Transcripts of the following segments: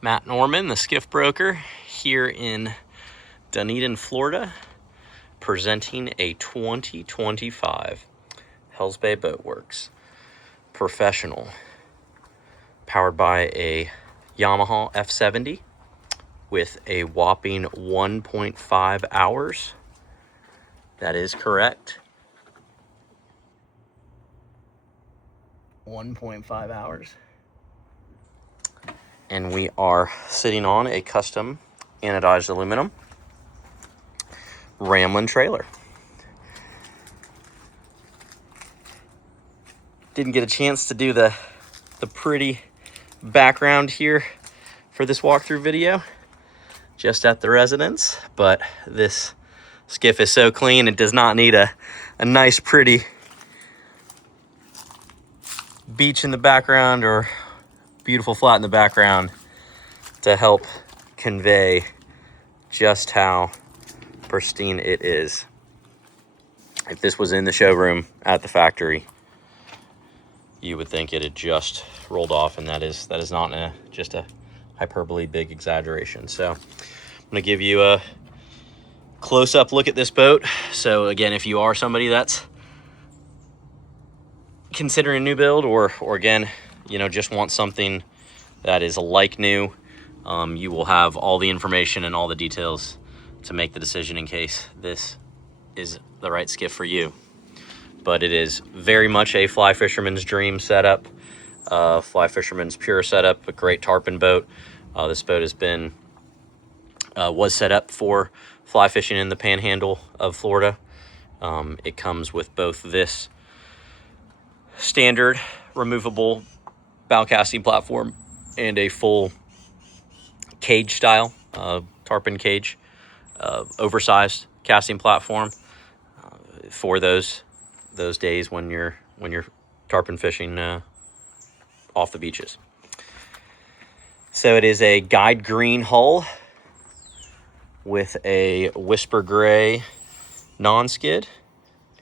Matt Norman, the skiff broker, here in Dunedin, Florida, presenting a 2025 Hells Bay Boat Works Professional, powered by a Yamaha F70 with a whopping 1.5 hours. That is correct. 1.5 hours. And we are sitting on a custom anodized aluminum Ramblin' trailer. Didn't get a chance to do the pretty background here for this walkthrough video, just at the residence, but this skiff is so clean it does not need a nice pretty beach in the background or beautiful flat in the background to help convey just how pristine it is. If this was in the showroom at the factory, you would think it had just rolled off, and that is not just a hyperbole, big exaggeration. So I'm going to give you a close-up look at this boat. So again, if you are somebody that's considering a new build, or again, you know, just want something that is like new, you will have all the information and all the details to make the decision in case this is the right skiff for you. But it is very much a fly fisherman's dream setup, fly fisherman's pure setup, a great tarpon boat. This boat has been was set up for fly fishing in the panhandle of Florida. It comes with both this standard removable bow casting platform and a full cage style tarpon cage, oversized casting platform for those days when you're tarpon fishing off the beaches. So it is a guide green hull with a whisper gray non-skid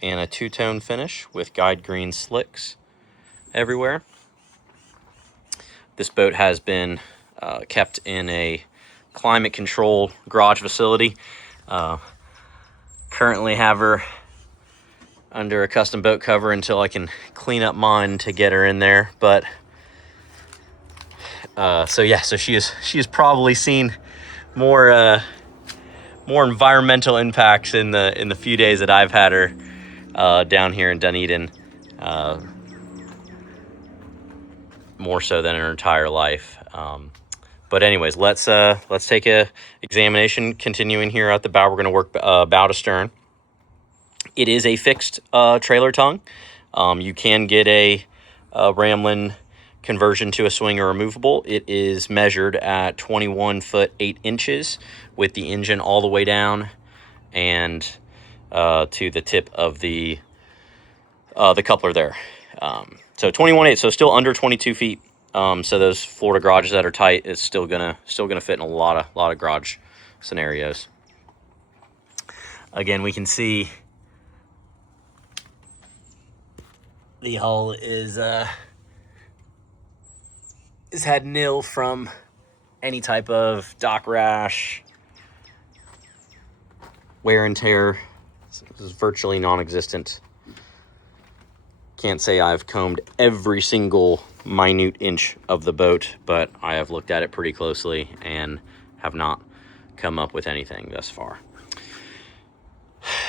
and a two-tone finish with guide green slicks everywhere. This boat has been kept in a climate control garage facility. Currently have her under a custom boat cover until I can clean up mine to get her in there. But so she has probably seen more environmental impacts in the few days that I've had her down here in Dunedin, more so than her entire life. But anyways, let's take a examination. Continuing here at the bow, we're going to work bow to stern. It is a fixed trailer tongue. You can get a Ramblin' conversion to a swing or removable. It is measured at 21 foot 8 inches with the engine all the way down and to the tip of the coupler there. So 21.8, so still under 22 feet. So those Florida garages that are tight is still gonna fit in a lot of garage scenarios. Again, we can see the hull is had nil from any type of dock rash, wear and tear. This is virtually non-existent. Can't say I've combed every single minute inch of the boat, but I have looked at it pretty closely and have not come up with anything thus far.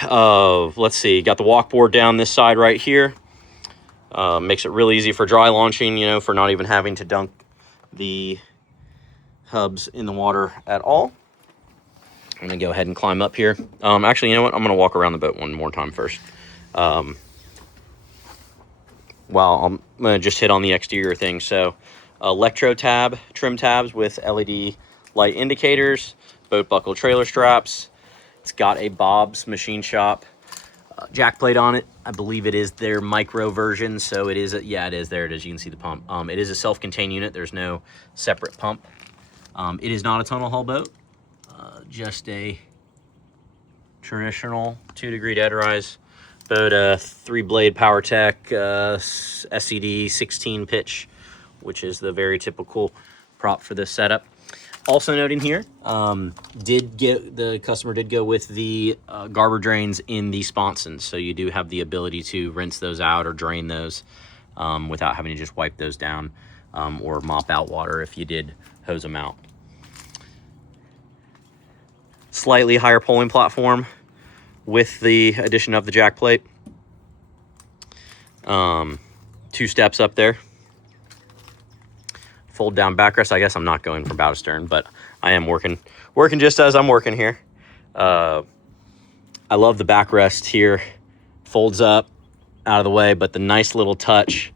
Let's see, got the walkboard down this side right here. Makes it real easy for dry launching, you know, for not even having to dunk the hubs in the water at all. I'm gonna go ahead and climb up here. Actually, you know what? I'm gonna walk around the boat one more time first. Well, I'm gonna just hit on the exterior thing. So, electro tab, trim tabs with LED light indicators, boat buckle trailer straps. It's got a Bob's Machine Shop jack plate on it. I believe it is their micro version, so it is yeah, it is. There it is. You can see the pump. It is a self-contained unit. There's no separate pump. It is not a tunnel hull boat, just a traditional 2-degree dead rise boat. 3-blade PowerTech SCD 16 pitch, which is the very typical prop for this setup. Also noting here, the customer did go with the garber drains in the sponsons, so you do have the ability to rinse those out or drain those without having to just wipe those down or mop out water if you did hose them out. Slightly higher polling platform with the addition of the jack plate. 2 steps up there. Fold down backrest. I guess I'm not going for bow to stern, but I am working just as I'm working here. I love the backrest here. Folds up out of the way, but the nice little touch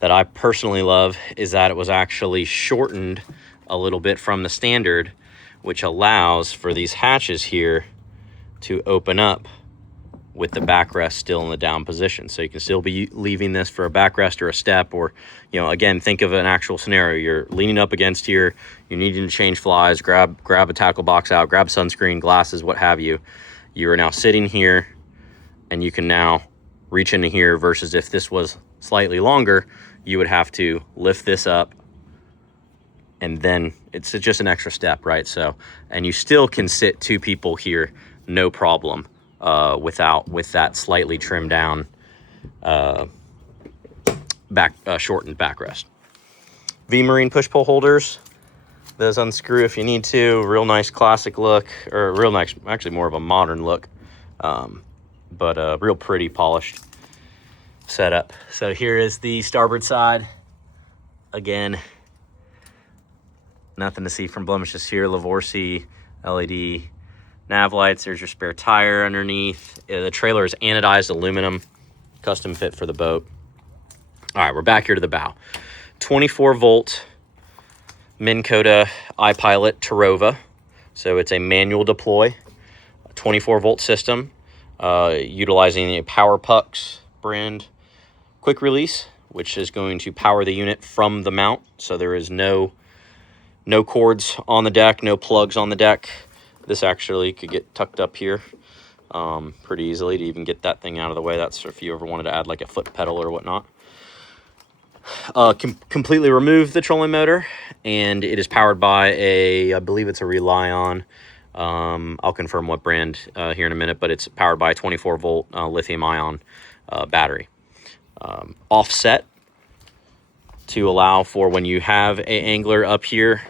that I personally love is that it was actually shortened a little bit from the standard, which allows for these hatches here to open up with the backrest still in the down position. So you can still be leaving this for a backrest or a step, or, you know, again, think of an actual scenario. You're leaning up against here, you're needing to change flies, grab a tackle box out, grab sunscreen, glasses, what have you. You are now sitting here and you can now reach into here, versus if this was slightly longer, you would have to lift this up and then it's just an extra step, right? So, and you still can sit 2 people here, no problem. With that slightly trimmed down shortened backrest. V-Marine push-pull holders. Those unscrew if you need to. Real nice classic look, or real nice, actually more of a modern look, but real pretty polished setup. So here is the starboard side. Again, nothing to see from blemishes here. Lavorsi LED nav lights. There's your spare tire underneath. The trailer is anodized aluminum, custom fit for the boat. All right, we're back here to the bow. 24-volt MinnKota iPilot Terrova. So it's a manual deploy, 24-volt system, utilizing a Power Pucks brand quick release, which is going to power the unit from the mount. So there is no cords on the deck, no plugs on the deck. This actually could get tucked up here pretty easily to even get that thing out of the way. That's if you ever wanted to add like a foot pedal or whatnot. Completely remove the trolling motor, and it is powered by I believe it's a Rely-On. I'll confirm what brand here in a minute, but it's powered by a 24-volt lithium-ion battery. Offset to allow for when you have an angler up here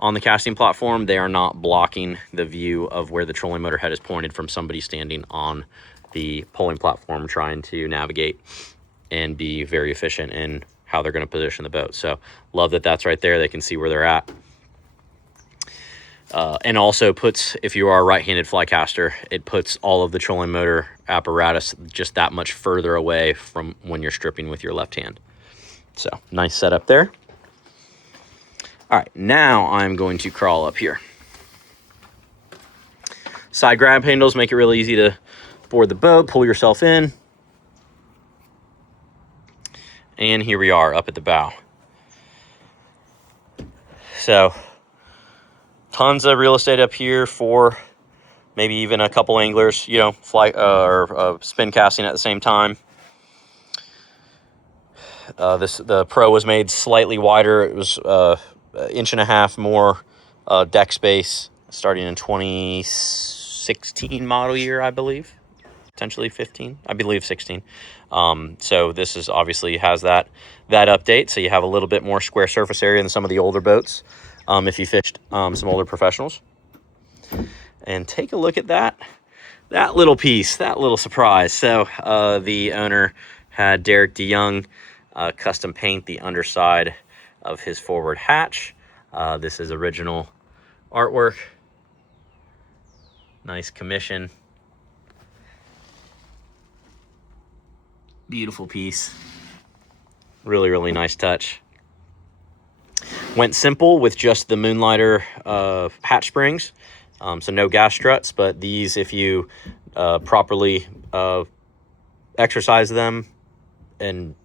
on the casting platform, they are not blocking the view of where the trolling motor head is pointed from somebody standing on the polling platform trying to navigate and be very efficient in how they're going to position the boat. So love that that's right there. They can see where they're at. And also puts, if you are a right-handed fly caster, it puts all of the trolling motor apparatus just that much further away from when you're stripping with your left hand. So nice setup there. All right, now I'm going to crawl up here. Side grab handles make it really easy to board the boat, pull yourself in. And here we are up at the bow. So tons of real estate up here for maybe even a couple anglers, you know, fly or spin casting at the same time. The Pro was made slightly wider. It was 1.5 inches more deck space, starting in 2016 model year, I believe, potentially 15, I believe 16. So this is obviously has that update, so you have a little bit more square surface area than some of the older boats, if you fished some older professionals. And take a look at that little piece, that little surprise. So the owner had Derek DeYoung custom paint the underside of his forward hatch. This is original artwork. Nice commission. Beautiful piece. Really, really nice touch. Went simple with just the Moonlighter hatch springs. So no gas struts, but these, if you properly exercise them and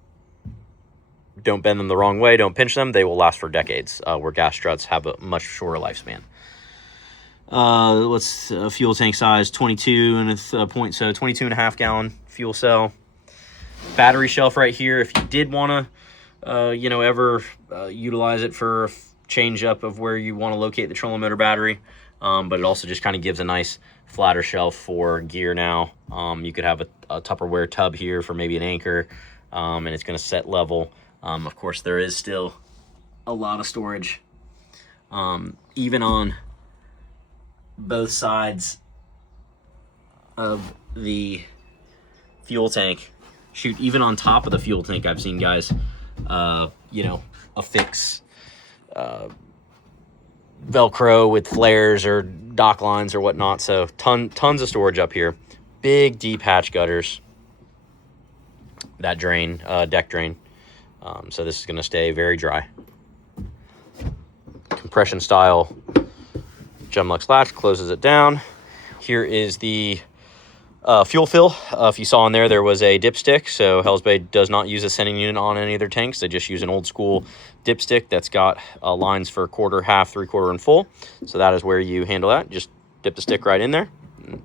don't bend them the wrong way, don't pinch them, they will last for decades, where gas struts have a much shorter lifespan. What's fuel tank size? 22.5 gallon fuel cell. Battery shelf right here. If you did want to, ever utilize it for change up of where you want to locate the trolling motor battery, but it also just kind of gives a nice flatter shelf for gear now. You could have a Tupperware tub here for maybe an anchor, and it's going to set level. Of course, there is still a lot of storage, even on both sides of the fuel tank. Shoot, even on top of the fuel tank, I've seen guys, you know, affix Velcro with flares or dock lines or whatnot. So tons of storage up here. Big deep hatch gutters that drain, deck drain. So this is going to stay very dry. Compression style Gemlux latch closes it down. Here is the fuel fill. If you saw in there was a dipstick. So Hells Bay does not use a sending unit on any of their tanks. They just use an old school dipstick that's got lines for quarter, half, 3/4, and full. So that is where you handle that. Just dip the stick right in there,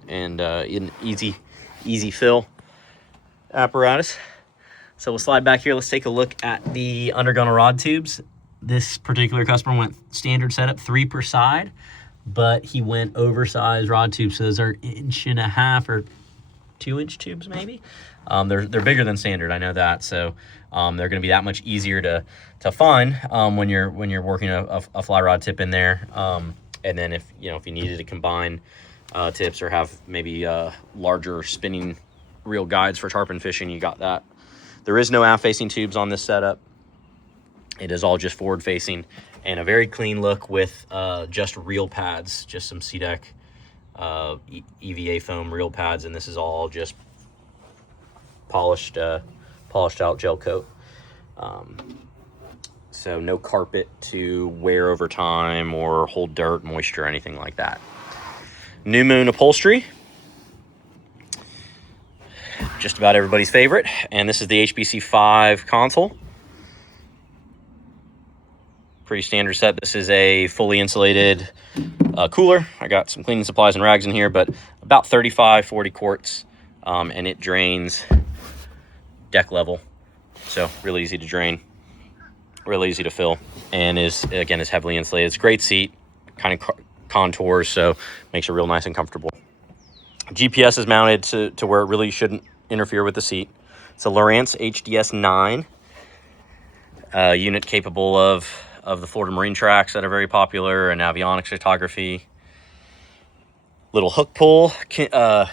and an easy fill apparatus. So we'll slide back here. Let's take a look at the undergunnel rod tubes. This particular customer went standard setup, 3 per side, but he went oversized rod tubes. So those are 1.5 or 2-inch tubes maybe. They're bigger than standard, I know that. So they're going to be that much easier to find when you're working a fly rod tip in there. And then if you needed to combine tips or have maybe larger spinning reel guides for tarpon fishing, you got that. There is no aft facing tubes on this setup. It is all just forward facing, and a very clean look with just reel pads, just some SeaDek EVA foam reel pads, and this is all just polished out gel coat. So no carpet to wear over time or hold dirt, moisture, anything like that. New Moon upholstery, just about everybody's favorite, and this is the HBC5 console. Pretty standard set. This is a fully insulated cooler. I got some cleaning supplies and rags in here, but about 35-40 quarts, and it drains deck level. So really easy to drain, really easy to fill, and is heavily insulated. It's a great seat, kind of contours, so makes it real nice and comfortable. GPS is mounted to where it really shouldn't interfere with the seat. It's a Lowrance HDS 9 unit capable of the Florida Marine tracks that are very popular, and avionics photography. Little hook pull,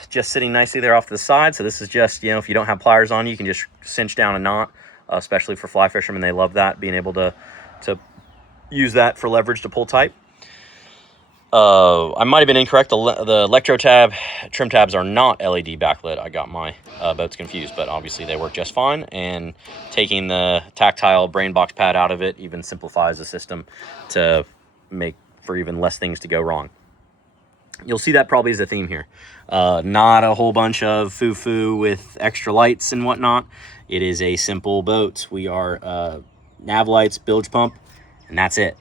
just sitting nicely there off to the side. So this is just, if you don't have pliers on, you can just cinch down a knot, especially for fly fishermen. They love that, being able to use that for leverage to pull tight. I might have been incorrect. The electro tab trim tabs are not LED backlit. I got my boats confused, but obviously they work just fine. And taking the tactile brain box pad out of it even simplifies the system to make for even less things to go wrong. You'll see that probably is a theme here. Not a whole bunch of foo-foo with extra lights and whatnot. It is a simple boat. We are nav lights, bilge pump, and that's it.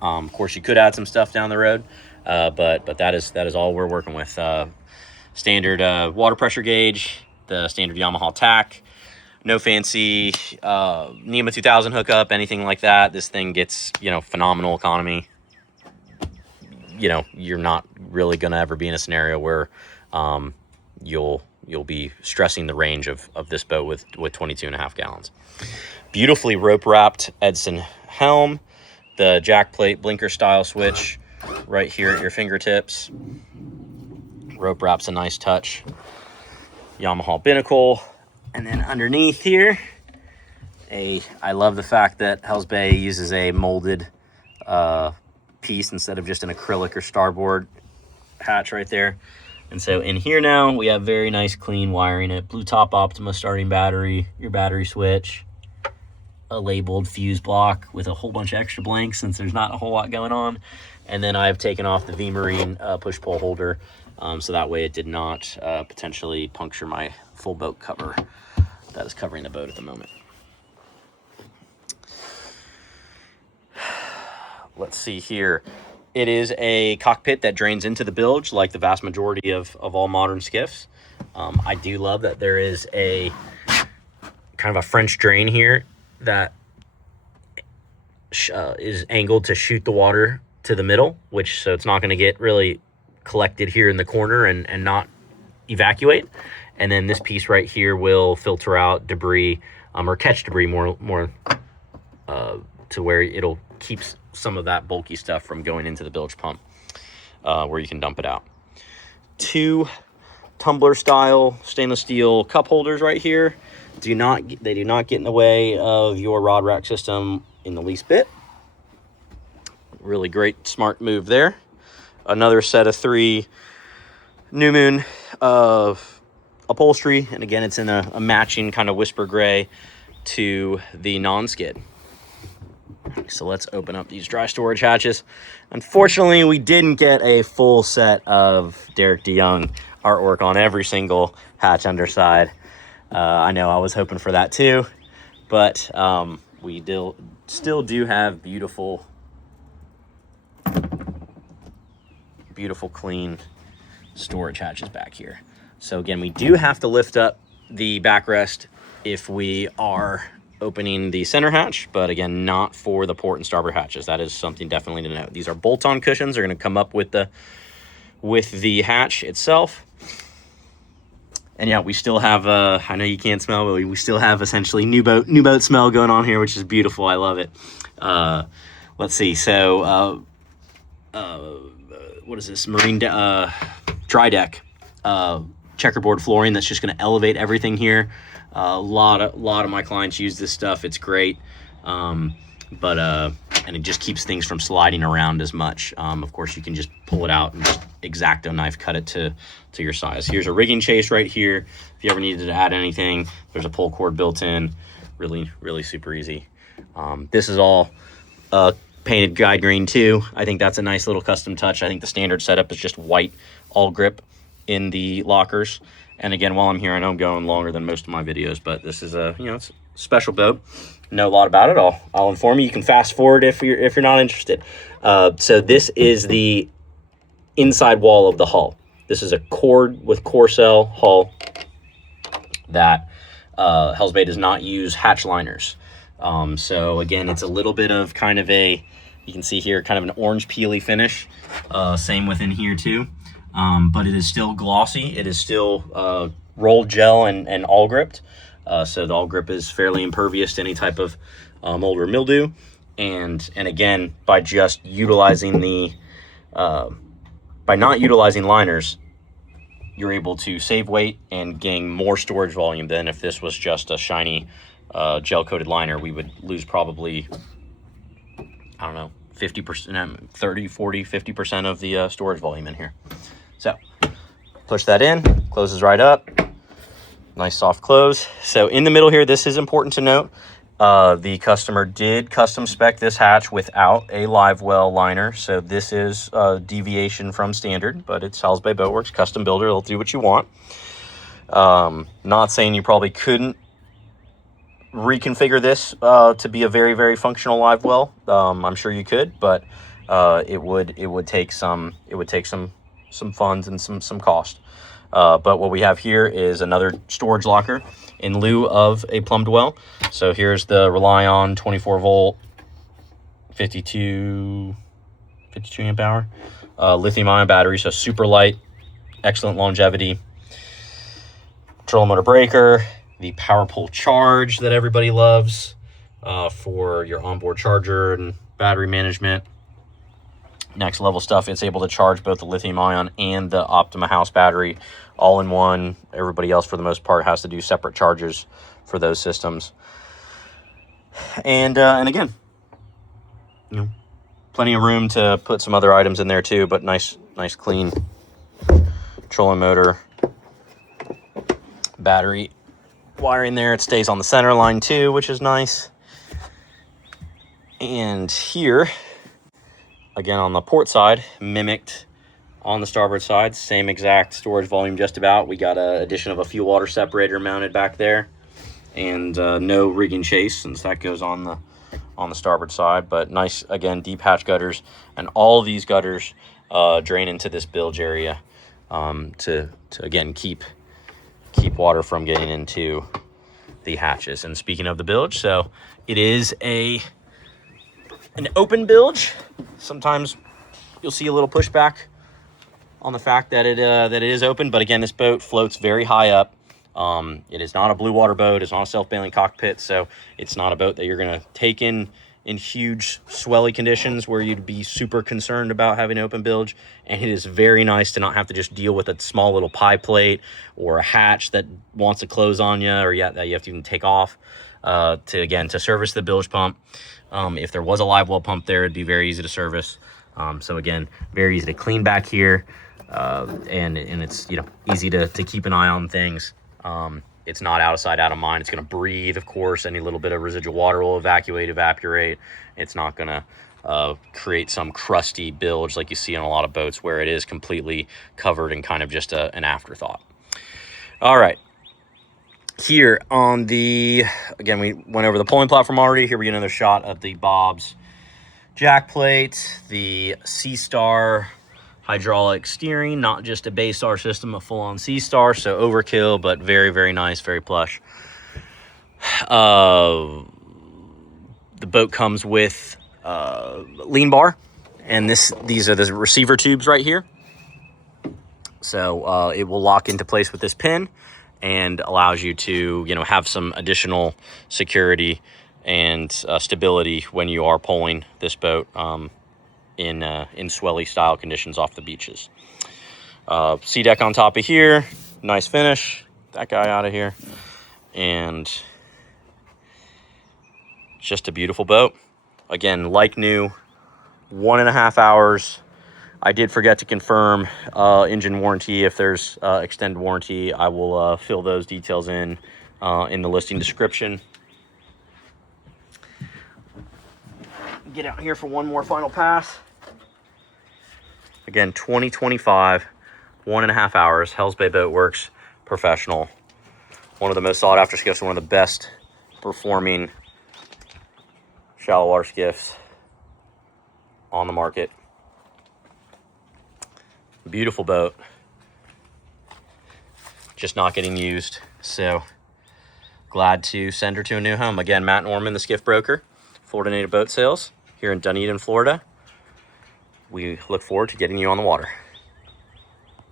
Of course, you could add some stuff down the road, but that is all we're working with. Standard water pressure gauge, the standard Yamaha tack, no fancy NEMA 2000 hookup, anything like that. This thing gets phenomenal economy. You're not really going to ever be in a scenario where you'll be stressing the range of this boat with 22.5 gallons. Beautifully rope wrapped Edson helm. The jack plate blinker style switch right here at your fingertips. Rope wrap's a nice touch. Yamaha binnacle. And then underneath here, I love the fact that Hells Bay uses a molded piece instead of just an acrylic or starboard hatch right there. And so in here now, we have very nice clean wiring. It Blue Top Optima starting battery, your battery switch, a labeled fuse block with a whole bunch of extra blanks since there's not a whole lot going on. And then I've taken off the V-Marine push-pull holder, so that way it did not potentially puncture my full boat cover that is covering the boat at the moment. Let's see here. It is a cockpit that drains into the bilge like the vast majority of all modern skiffs. I do love that there is a kind of a French drain here that is angled to shoot the water to the middle, which so it's not going to get really collected here in the corner and not evacuate. And then this piece right here will filter out debris, or catch debris more to where it'll keep some of that bulky stuff from going into the bilge pump, where you can dump it out. 2 tumbler style stainless steel cup holders right here. They do not get in the way of your rod rack system in the least bit. Really great, smart move there. Another set of 3 New Moon upholstery, and again, it's in a matching kind of whisper gray to the non-skid. So let's open up these dry storage hatches. Unfortunately, we didn't get a full set of Derek DeYoung artwork on every single hatch underside. I know I was hoping for that too, but we still do have beautiful clean storage hatches back here. So again, we do have to lift up the backrest if we are opening the center hatch, but again, not for the port and starboard hatches. That is something definitely to note. These are bolt-on cushions. They're going to come up with the hatch itself. And yeah, we still have I know you can't smell, but we still have essentially new boat smell going on here, which is beautiful. I love it. Let's see. So what is this? Marine dry deck checkerboard flooring that's just going to elevate everything here. A lot of my clients use this stuff. It's great, and it just keeps things from sliding around as much. Of course, you can just pull it out and just X-Acto knife cut it to your size. Here's a rigging chase right here. If you ever needed to add anything, there's a pull cord built in. Really super easy. This is all painted guide green too. I think that's a nice little custom touch. I think the standard setup is just white all grip in the lockers. And again, while I'm here, I know I'm going longer than most of my videos, but this is it's a special boat. Know a lot about it. I'll inform you. You can fast forward if you're not interested. So this is the inside wall of the hull. This is a cord with core cell hull that Hellsbay does not use hatch liners. So again, it's a little bit of kind of you can see here, kind of an orange peely finish. Same within here too. But it is still glossy. It is still rolled gel and all gripped. So the all grip is fairly impervious to any type of mold or mildew. And again, by just utilizing by not utilizing liners, you're able to save weight and gain more storage volume than if this was just a shiny gel coated liner. We would lose probably, I don't know, 50%, 30, 40, 50% of the storage volume in here. So push that in, closes right up. Nice soft close. So in the middle here, this is important to note. The customer did custom spec this hatch without a live well liner. So this is a deviation from standard, but it's Hellsbay Boatworks custom builder. They'll do what you want. Not saying you probably couldn't reconfigure this to be a very, very functional live well. I'm sure you could, but it would take some funds and some cost. But what we have here is another storage locker in lieu of a plumbed well. So here's the Rely On 24 volt, 52 amp hour lithium ion battery. So super light, excellent longevity. Trolling motor breaker, the power pull charge that everybody loves for your onboard charger and battery management. Next level stuff. It's able to charge both the lithium ion and the Optima House battery all in one. Everybody else, for the most part, has to do separate chargers for those systems. And again, plenty of room to put some other items in there too. But nice clean trolling motor, battery wiring there. It stays on the center line too, which is nice. And here, again, on the port side, mimicked on the starboard side, same exact storage volume just about. We got an addition of a fuel water separator mounted back there, and no rigging chase since that goes on the starboard side. But nice, again, deep hatch gutters, and all these gutters drain into this bilge area to again keep water from getting into the hatches. And speaking of the bilge, so it is a an open bilge. Sometimes you'll see a little pushback on the fact that it is open, but again, this boat floats very high up. It is not a blue water boat. It's not a self-bailing cockpit, so it's not a boat that you're going to take in huge swelly conditions where you'd be super concerned about having an open bilge. And it is very nice to not have to just deal with a small little pie plate or a hatch that wants to close on you, or that you have to even take off to service the bilge pump. If there was a live well pump there, it'd be very easy to service. So again, very easy to clean back here, and it's easy to keep an eye on things. It's not out of sight, out of mind. It's going to breathe, of course. Any little bit of residual water will evaporate. It's not going to create some crusty bilge like you see on a lot of boats where it is completely covered and kind of just an afterthought. All right. Here on again, we went over the pulling platform already. Here we get another shot of the Bob's jack plate, the Seastar hydraulic steering, not just a Baystar system, a full-on Seastar, so overkill, but very, very nice, very plush. The boat comes with lean bar, and these are the receiver tubes right here. So it will lock into place with this pin and allows you to have some additional security and stability when you are pulling this boat in swelly style conditions off the beaches. Sea deck on top of here, nice finish. That guy out of here, and just a beautiful boat. Again, like new, 1.5 hours. I did forget to confirm engine warranty. If there's extended warranty, I will fill those details in the listing description. Get out here for one more final pass. Again, 2025, 1.5 hours. Hells Bay Boat Works, professional. One of the most sought after skiffs, one of the best performing shallow water skiffs on the market. Beautiful boat. Just not getting used. So glad to send her to a new home. Again, Matt Norman, the skiff broker, Florida Native Boat Sales here in Dunedin, Florida. We look forward to getting you on the water.